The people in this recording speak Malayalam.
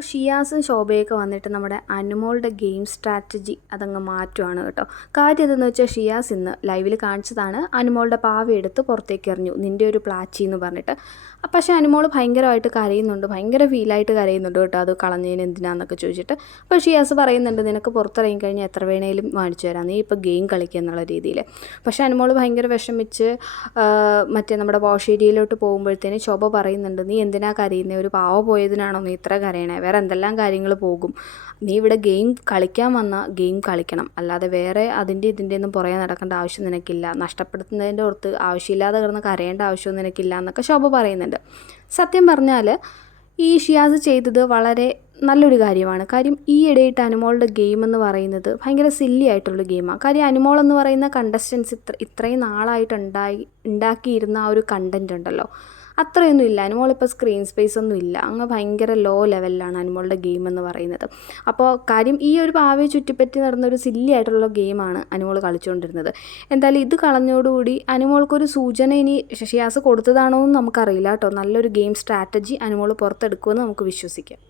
അപ്പോൾ ഷിയാസും ശോഭയൊക്കെ വന്നിട്ട് നമ്മുടെ അനുമോളുടെ ഗെയിം സ്ട്രാറ്റജി അതങ്ങ് മാറ്റുവാണ് കേട്ടോ. കാര്യം എന്തെന്ന് വെച്ചാൽ ഷിയാസ് ഇന്ന് ലൈവിൽ കാണിച്ചതാണ് അനുമോളുടെ പാവ എടുത്ത് പുറത്തേക്ക് എറിഞ്ഞു നിൻ്റെ ഒരു പ്ലാച്ചി എന്ന് പറഞ്ഞിട്ട്. പക്ഷേ അനുമോൾ ഭയങ്കരമായിട്ട് കരയുന്നുണ്ട്, ഭയങ്കര ഫീലായിട്ട് കരയുന്നുണ്ട് കേട്ടോ, അത് കളഞ്ഞതിന് എന്തിനാന്നൊക്കെ ചോദിച്ചിട്ട്. അപ്പോൾ ഷിയാസ് പറയുന്നുണ്ട് നിനക്ക് പുറത്തിറങ്ങി കഴിഞ്ഞാൽ എത്ര വേണേലും മേടിച്ചു തരാം, നീ ഇപ്പോൾ ഗെയിം കളിക്കുക എന്നുള്ള രീതിയിൽ. പക്ഷേ അനുമോൾ ഭയങ്കര വിഷമിച്ച് മറ്റേ നമ്മുടെ വാഷ് ഏരിയയിലോട്ട് പോകുമ്പോഴത്തേന് ശോഭ പറയുന്നുണ്ട് നീ എന്തിനാ കരയുന്നത്, ഒരു പാവ പോയതിനാണോ നീ ഇത്ര കരയണേ, വേറെ എന്തെല്ലാം കാര്യങ്ങൾ പോകും, നീ ഇവിടെ ഗെയിം കളിക്കാൻ വന്നാൽ ഗെയിം കളിക്കണം, അല്ലാതെ വേറെ അതിൻ്റെ ഇതിൻ്റെ ഒന്നും പുറകെ നടക്കേണ്ട ആവശ്യം നിനക്കില്ല, നഷ്ടപ്പെടുത്തുന്നതിൻ്റെ ഓർത്ത് ആവശ്യമില്ലാതെ കിടന്ന് കരയേണ്ട ആവശ്യമൊന്നും നിനക്കില്ല എന്നൊക്കെ ശോഭ പറയുന്നുണ്ട്. സത്യം പറഞ്ഞാൽ ഈ ഷിയാസ് ചെയ്തത് വളരെ നല്ലൊരു കാര്യമാണ്. കാര്യം ഈ ഇടയിട്ട് അനുമോളുടെ ഗെയിം എന്ന് പറയുന്നത് ഭയങ്കര സില്ലി ആയിട്ടുള്ള ഗെയിമാണ്. കാര്യം അനുമോൾ എന്ന് പറയുന്ന കണ്ടസ്റ്റൻസ് ഇത്രയും നാളായിട്ട് ഉണ്ടാക്കിയിരുന്ന ആ ഒരു കണ്ടൻറ് ഉണ്ടല്ലോ, അത്രയൊന്നും ഇല്ല. അനുമോളിപ്പോൾ സ്ക്രീൻ സ്പേസ് ഒന്നും ഇല്ല, അങ്ങ് ഭയങ്കര ലോ ലെവലിലാണ് അനുമോളുടെ ഗെയിം എന്ന് പറയുന്നത്. അപ്പോൾ കാര്യം ഈ ഒരു പാവയെ ചുറ്റിപ്പറ്റി നടന്നൊരു സില്ലി ആയിട്ടുള്ള ഗെയിമാണ് അനുമോൾ കളിച്ചുകൊണ്ടിരുന്നത്. എന്തായാലും ഇത് കളഞ്ഞോടുകൂടി അനുമോൾക്കൊരു സൂചന ഇനി ഷിയാസ് കൊടുത്തതാണോ എന്ന് നമുക്കറിയില്ല കേട്ടോ. നല്ലൊരു ഗെയിം സ്ട്രാറ്റജി അനുമോൾ പുറത്തെടുക്കുമെന്ന് നമുക്ക് വിശ്വസിക്കാം.